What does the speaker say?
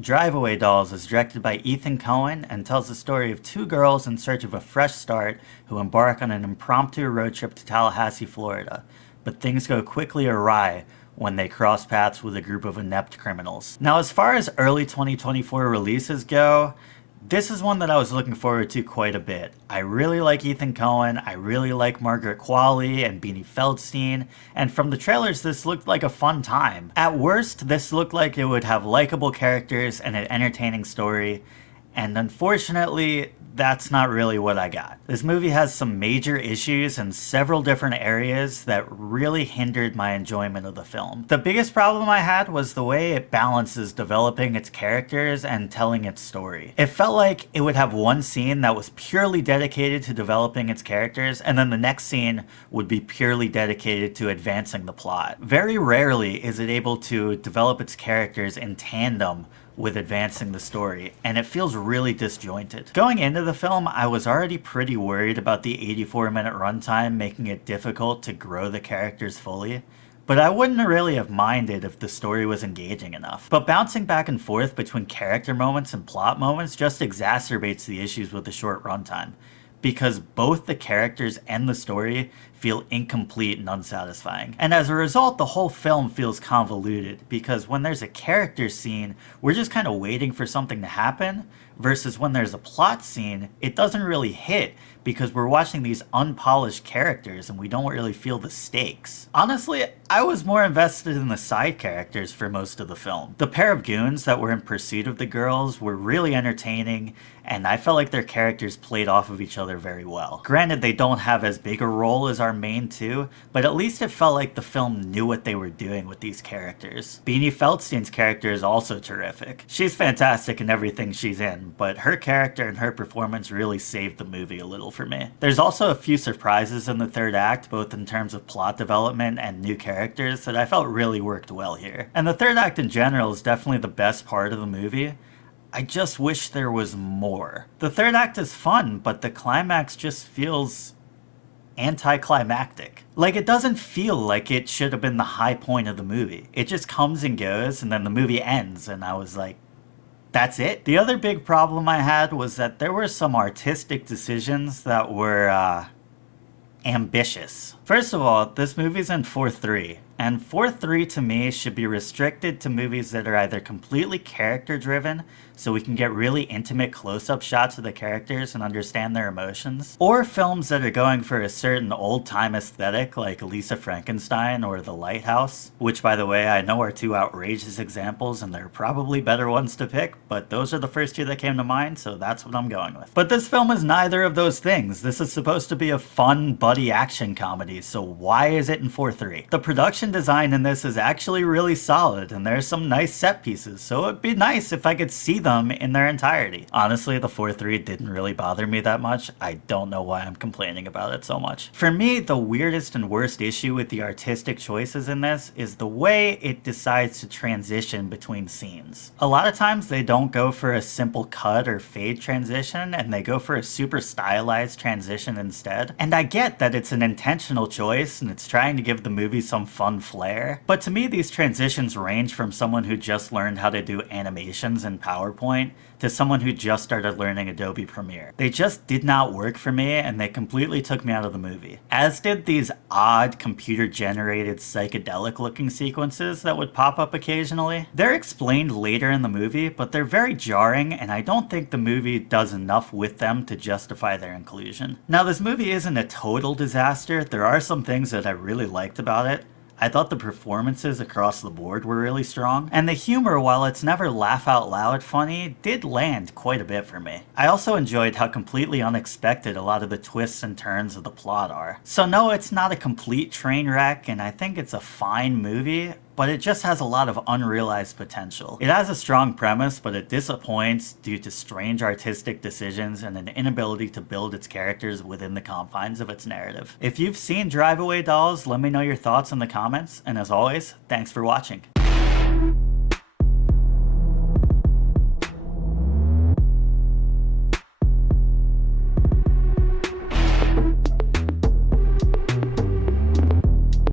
Drive Away Dolls is directed by Ethan Coen and tells the story of two girls in search of a fresh start who embark on an impromptu road trip to Tallahassee, Florida. But things go quickly awry when they cross paths with a group of inept criminals. Now, as far as early 2024 releases go, this is one that I was looking forward to quite a bit. I really like Ethan Coen, I really like Margaret Qualley and Beanie Feldstein, and from the trailers this looked like a fun time. At worst, this looked like it would have likable characters and an entertaining story, and unfortunately, that's not really what I got. This movie has some major issues in several different areas that really hindered my enjoyment of the film. The biggest problem I had was the way it balances developing its characters and telling its story. It felt like it would have one scene that was purely dedicated to developing its characters, and then the next scene would be purely dedicated to advancing the plot. Very rarely is it able to develop its characters in tandem with advancing the story, and it feels really disjointed. Going into the film, I was already pretty worried about the 84-minute runtime making it difficult to grow the characters fully, but I wouldn't really have minded if the story was engaging enough. But bouncing back and forth between character moments and plot moments just exacerbates the issues with the short runtime, because both the characters and the story feel incomplete and unsatisfying. And as a result, the whole film feels convoluted, because when there's a character scene, we're just kind of waiting for something to happen, versus when there's a plot scene, it doesn't really hit, because we're watching these unpolished characters and we don't really feel the stakes. Honestly, I was more invested in the side characters for most of the film. The pair of goons that were in pursuit of the girls were really entertaining, and I felt like their characters played off of each other very well. Granted, they don't have as big a role as our main two, but at least it felt like the film knew what they were doing with these characters. Beanie Feldstein's character is also terrific. She's fantastic in everything she's in, but her character and her performance really saved the movie a little for me. There's also a few surprises in the third act, both in terms of plot development and new characters, that I felt really worked well here. And the third act in general is definitely the best part of the movie. I just wish there was more. The third act is fun, but the climax just feels anticlimactic. Like, it doesn't feel like it should have been the high point of the movie. It just comes and goes, and then the movie ends, and I was like, that's it? The other big problem I had was that there were some artistic decisions that were, ambitious. First of all, this movie's in 4:3, and 4:3 to me should be restricted to movies that are either completely character driven, so we can get really intimate close-up shots of the characters and understand their emotions, or films that are going for a certain old-time aesthetic like Lisa Frankenstein or The Lighthouse, which, by the way, I know are two outrageous examples and there are probably better ones to pick, but those are the first two that came to mind, so that's what I'm going with. But this film is neither of those things. This is supposed to be a fun, buddy action comedy, so why is it in 4:3? The production design in this is actually really solid, and there's some nice set pieces, so it'd be nice if I could see them in their entirety. Honestly, the 4:3 didn't really bother me that much. I don't know why I'm complaining about it so much. For me, the weirdest and worst issue with the artistic choices in this is the way it decides to transition between scenes. A lot of times they don't go for a simple cut or fade transition, and they go for a super stylized transition instead. And I get that it's an intentional choice and it's trying to give the movie some fun flair, but to me these transitions range from someone who just learned how to do animations in PowerPoint to someone who just started learning Adobe Premiere. They just did not work for me, and they completely took me out of the movie. As did these odd computer-generated psychedelic-looking sequences that would pop up occasionally. They're explained later in the movie, but they're very jarring, and I don't think the movie does enough with them to justify their inclusion. Now, this movie isn't a total disaster. There are some things that I really liked about it. I thought the performances across the board were really strong, and the humor, while it's never laugh-out-loud funny, did land quite a bit for me. I also enjoyed how completely unexpected a lot of the twists and turns of the plot are. So no, it's not a complete train wreck, and I think it's a fine movie, but it just has a lot of unrealized potential. It has a strong premise, but it disappoints due to strange artistic decisions and an inability to build its characters within the confines of its narrative. If you've seen Drive Away Dolls, let me know your thoughts in the comments, and as always, thanks for watching.